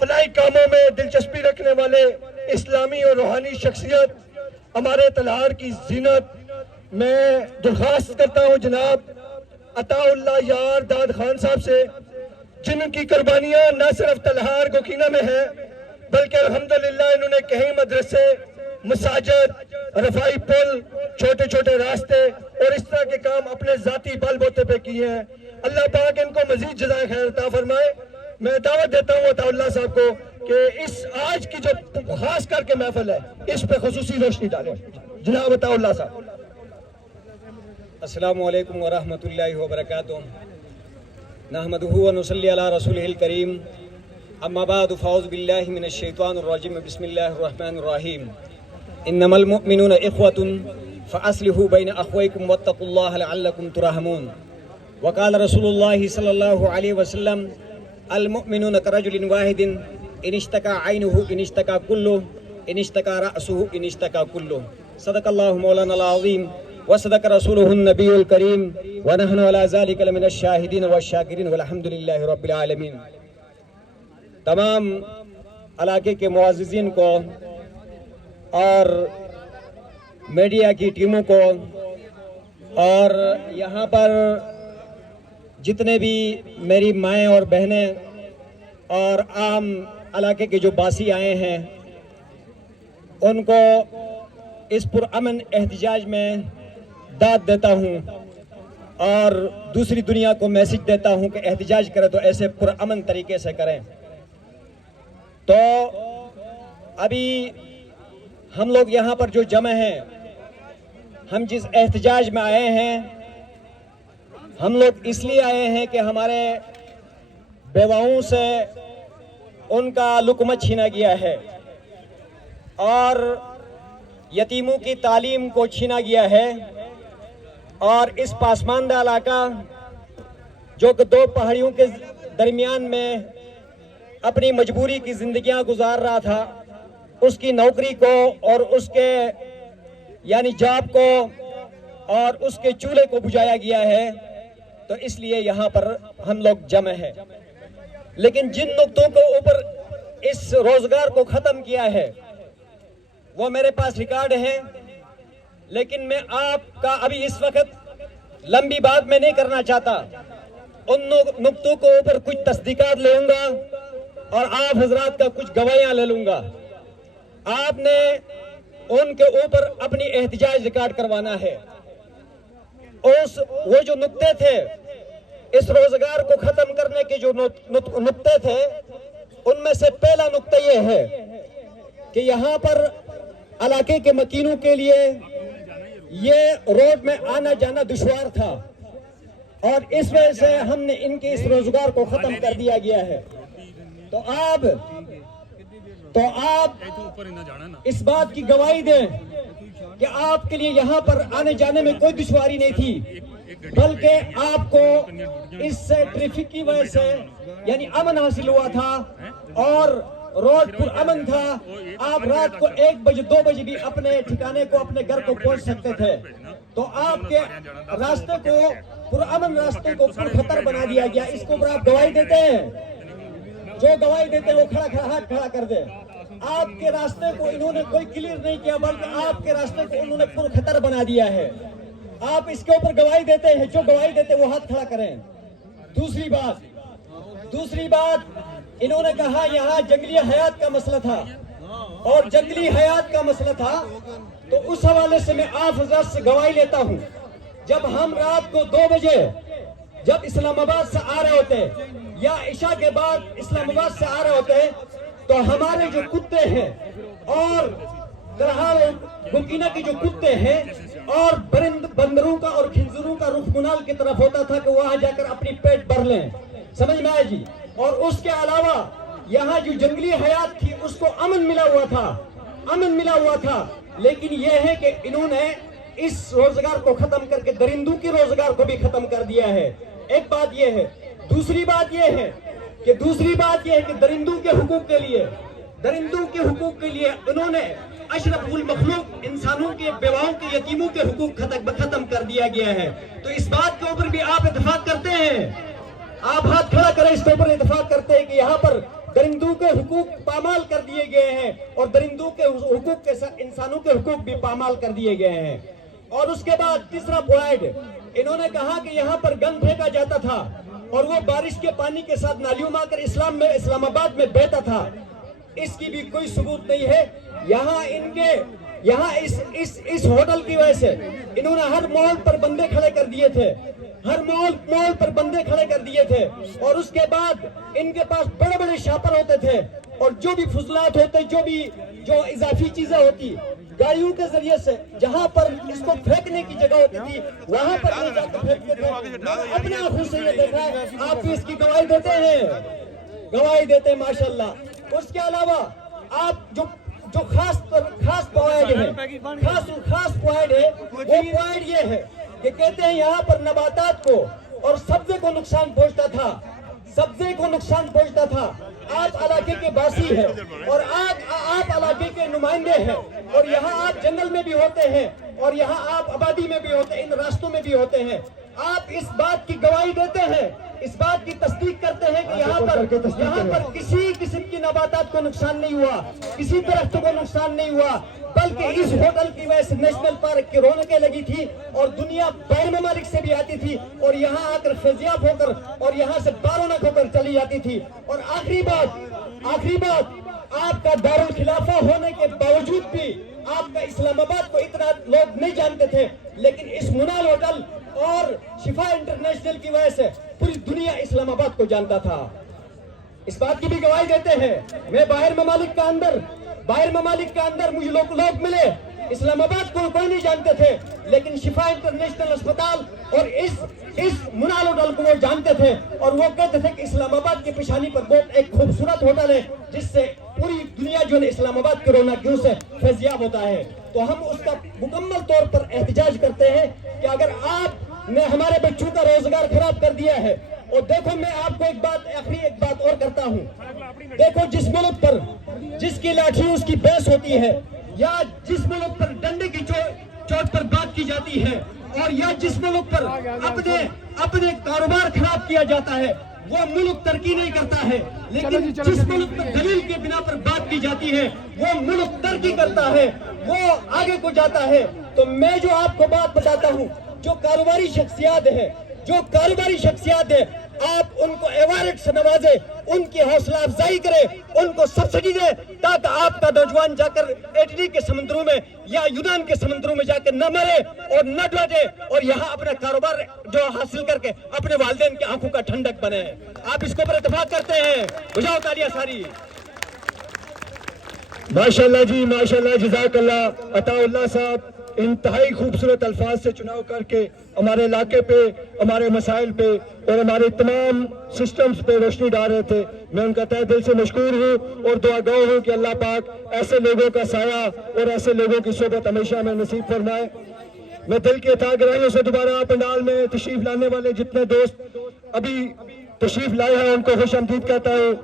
فلاحی کاموں میں دلچسپی رکھنے والے اسلامی اور روحانی شخصیت ہمارے تلہار کی زینت، میں درخواست کرتا ہوں جناب عطا اللہ یار داد خان صاحب سے، جن کی قربانیاں نہ صرف تلہار گوکینہ میں ہیں بلکہ الحمدللہ انہوں نے کئی مدرسے، مساجد، رفائی پل، چھوٹے چھوٹے راستے اور اس طرح کے کام اپنے ذاتی بل بوتے پہ کیے ہیں۔ اللہ پاک ان کو مزید جزائے خیر عطا فرمائے۔ میں دعوت دیتا ہوں عطا اللہ صاحب کو کہ اس آج کی جو خاص کر کے محفل ہے اس پہ خصوصی روشنی ڈالیں۔ جناب عطا اللہ صاحب۔ السلام علیکم ورحمۃ اللہ وبرکاتہ۔ نحمدہ ونصلی علی رسولہ الکریم، اما بعد فاعوذ باللہ من الشیطان الرجیم، بسم اللہ الرحمن الرحیم۔ انما المؤمنون اخوۃ فاصلحوا بین اخویکم واتقوا اللہ لعلکم ترحمون۔ وقال رسول اللہ صلی اللہ علیہ وسلم المؤمنون کرجل واحد ان اشتکا عینہ ان اشتکا کلہ ان اشتکا رأسہ ان اشتکا کلہ۔ صدق اللہ مولانا العظیم وصدق رسولہ النبی الکریم ونحن علی ذلک لمن الشاہدین والشاکرین والحمد للہ رب العالمین۔ تمام علاقے کے معززین کو اور میڈیا کی ٹیموں کو اور یہاں پر جتنے بھی میری مائیں اور بہنیں اور عام علاقے کے جو باسی آئے ہیں ان کو اس پرامن احتجاج میں داد دیتا ہوں اور دوسری دنیا کو میسج دیتا ہوں کہ احتجاج کرے تو ایسے پرامن طریقے سے کریں۔ تو ابھی ہم لوگ یہاں پر جو جمع ہیں، ہم جس احتجاج میں آئے ہیں، ہم لوگ اس لیے آئے ہیں کہ ہمارے بیواؤں سے ان کا لقمہ چھینا گیا ہے اور یتیموں کی تعلیم کو چھینا گیا ہے، اور اس پسماندہ علاقہ جو کہ دو پہاڑیوں کے درمیان میں اپنی مجبوری کی زندگیاں گزار رہا تھا، اس کی نوکری کو اور اس کے یعنی جاب کو اور اس کے چولہے کو بجھایا گیا ہے۔ تو اس لیے یہاں پر ہم لوگ جمع ہیں۔ لیکن جن نقطوں کو اوپر اس روزگار کو ختم کیا ہے وہ میرے پاس ریکارڈ ہیں، لیکن میں آپ کا ابھی اس وقت لمبی بات میں نہیں کرنا چاہتا۔ ان نقطوں کو اوپر کچھ تصدیقات لے لوں گا اور آپ حضرات کا کچھ گواہیاں لے لوں گا۔ آپ نے ان کے اوپر اپنی احتجاج ریکارڈ کروانا ہے۔ وہ جو نقطے تھے اس روزگار کو ختم کرنے کے جو نقطے تھے، ان میں سے پہلا نقطہ یہ ہے کہ یہاں پر علاقے کے مکینوں کے لیے یہ روڈ میں آنا جانا دشوار تھا اور اس وجہ سے ہم نے ان کے اس روزگار کو ختم کر دیا گیا ہے۔ تو آپ اس بات کی گواہی دیں کہ آپ کے لیے یہاں پر آنے جانے میں کوئی دشواری نہیں تھی، بلکہ آپ کو اس سے ٹریفک کی وجہ سے یعنی امن حاصل ہوا تھا اور روڈ پر امن تھا۔ آپ رات کو 1 بجے 2 بجے بھی اپنے ٹھکانے کو اپنے گھر کو پہنچ سکتے تھے۔ تو آپ کے راستے کو پرامن راستے کو پر خطر بنا دیا گیا۔ اس کو آپ گواہی دیتے ہیں؟ جو گواہی دیتے ہیں وہ ہاتھ کھڑا کر دے۔ آپ کے راستے کو انہوں نے کوئی کلیئر نہیں کیا بلکہ آپ کے راستے کو انہوں نے پر خطر بنا دیا ہے۔ آپ اس کے اوپر گواہی دیتے ہیں؟ جو گواہی دیتے ہیں وہ ہاتھ کھڑا کریں۔ دوسری بات انہوں نے کہا یہاں جنگلی حیات کا مسئلہ تھا اور جنگلی حیات کا مسئلہ تھا تو اس حوالے سے میں آپ حضرات سے گواہی لیتا ہوں۔ جب ہم رات کو 2 بجے جب اسلام آباد سے آ رہے ہوتے یا عشاء کے بعد اسلام آباد سے آ رہے ہوتے تو ہمارے جو کتے ہیں اور گوکینہ کے جو کتے ہیں اور بندروں کا اور خنزیروں کا رخ منال کی طرف ہوتا تھا کہ وہاں جا کر اپنی پیٹ بھر لیں۔ سمجھ میں آئے جی؟ اور اس کے علاوہ یہاں جو جنگلی حیات تھی اس کو امن ملا ہوا تھا، لیکن یہ ہے کہ انہوں نے اس روزگار کو ختم کر کے درندوں کی روزگار کو بھی ختم کر دیا ہے۔ ایک بات یہ ہے۔ دوسری بات یہ ہے کہ درندوں کے حقوق کے لیے انہوں نے اشرف المخلوق انسانوں کے بیواؤں کے یتیموں کے حقوق ختم کر دیا گیا ہے۔ تو اس بات کے اوپر بھی آپ اتفاق کرتے ہیں؟ آپ ہاتھ کھڑا کریں، اس کے اوپر اتفاق کرتے ہیں کہ یہاں پر درندوں کے حقوق پامال کر دیے گئے ہیں اور درندوں کے حقوق کے ساتھ انسانوں کے حقوق بھی پامال کر دیے گئے ہیں۔ اور اس کے بعد تیسرا پوائنٹ، انہوں نے کہا کہ یہاں پر گن پھینکا جاتا تھا اور وہ بارش کے پانی کے ساتھ نالیوں میں آ کر اسلام آباد میں بہتا تھا۔ اس کی بھی کوئی ثبوت نہیں ہے۔ یہاں اس ہوٹل کی وجہ سے انہوں نے ہر مال پر بندے کھڑے کر دیے تھے، ہر مال پر بندے کھڑے کر دیے تھے، اور اس کے بعد ان کے پاس بڑے بڑے شاپر ہوتے تھے، اور جو بھی فضلات ہوتے، جو اضافی چیزیں ہوتی، گاڑیوں کے ذریعے سے جہاں پر اس کو پھینکنے کی جگہ ہوتی تھی وہاں پر لے جا کر پھینکتے تھے۔ اپنے آنکھوں سے یہ دیکھا ہے، آپ بھی اس کی گواہی دیتے ہیں ماشاءاللہ۔ اس کے علاوہ آپ جو خاص پوائنٹ ہے، خاص پوائنٹ ہے، وہ پوائنٹ یہ ہے کہ کہتے ہیں یہاں پر نباتات کو اور سبزے کو نقصان پہنچتا تھا۔ آپ علاقے کے باسی ہیں اور آپ علاقے کے نمائندے ہیں، اور یہاں آپ جنگل میں بھی ہوتے ہیں اور یہاں آپ آبادی میں بھی ہوتے ہیں، ان راستوں میں بھی ہوتے ہیں۔ آپ اس بات کی گواہی دیتے ہیں، اس بات کی تصدیق کرتے ہیں کہ یہاں پر کسی قسم کی نباتات کو نقصان نہیں ہوا، کسی درخت کو نقصان نہیں ہوا، بلکہ اس ہوٹل کی وجہ سے نیشنل پارک کی رونقیں لگی تھی اور دنیا بین ممالک سے بھی آتی تھی اور یہاں آ کر فیضیاب ہو کر اور یہاں سے بارونق ہو کر چلی جاتی تھی۔ اور آخری بات، آپ کا دارالخلافہ ہونے کے باوجود بھی آپ کا اسلام آباد کو اتنا لوگ نہیں جانتے تھے، لیکن اس منال ہوٹل اور شفا انٹرنیشنل کی وجہ سے پوری دنیا اسلام آباد کو جانتا تھا۔ اس بات کی بھی گواہی دیتے ہیں، میں باہر ممالک کے اندر مجھے لوگ ملے، اسلام آباد کو کوئی نہیں جانتے تھے، لیکن شفا انٹرنیشنل اسپتال اور اس منال ہوٹل کو وہ جانتے تھے، اور وہ کہتے تھے کہ اسلام آباد کی پیشانی پر بہت ایک خوبصورت ہوٹل ہے جس سے پوری دنیا جو ہے اسلام آباد کی رونقیوں سے فیضیاب ہوتا ہے۔ تو ہم اس کا مکمل طور پر احتجاج کرتے ہیں کہ اگر آپ نے ہمارے بچوں کا روزگار خراب کر دیا ہے، اور دیکھو میں آپ کو آخری ایک بات اور کرتا ہوں، دیکھو جس ملک پر جس کی لاٹھی اس کی بیس ہوتی ہے، یا جس ملک پر ڈنڈے کی چوٹ پر بات کی جاتی ہے، اور یا جس ملک پر اپنے کاروبار خراب کیا جاتا ہے، وہ ملک ترقی نہیں کرتا ہے، لیکن جس ملک پر دلیل کے بنا پر بات کی جاتی ہے وہ ملک ترقی کرتا ہے، وہ آگے کو جاتا ہے۔ تو میں جو آپ کو بات بتاتا ہوں، جو کاروباری شخصیات ہے، آپ ان کو ایوارڈ سے نوازے، ان کی حوصلہ افزائی کرے، ان کو سبسڈی دے، تاکہ آپ کا نوجوان جا کر اٹلی کے سمندروں میں یا یونان کے سمندروں میں جا کر نہ مرے اور نہ ڈوبے، اور یہاں اپنا کاروبار جو حاصل کر کے اپنے والدین کی آنکھوں کا ٹھنڈک بنے۔ آپ اس کو پر اتفاق کرتے ہیں؟ بجاؤ تالیاں ساری۔ ماشاءاللہ جی، ماشاءاللہ، جزاک اللہ عطا اللہ صاحب انتہائی خوبصورت الفاظ سے چناؤ کر کے ہمارے علاقے پہ، ہمارے مسائل پہ اور ہمارے تمام سسٹمز پہ روشنی ڈال رہے تھے۔ میں ان کا تہ دل سے مشکور ہوں اور دعا گو ہوں کہ اللہ پاک ایسے لوگوں کا سایہ اور ایسے لوگوں کی صحبت ہمیشہ میں نصیب فرمائے۔ میں دل کے عطا گرائیوں سے دوبارہ پنڈال میں تشریف لانے والے جتنے دوست ابھی تشریف لائے ہیں ان کو خوش آمدید کہتا ہوں۔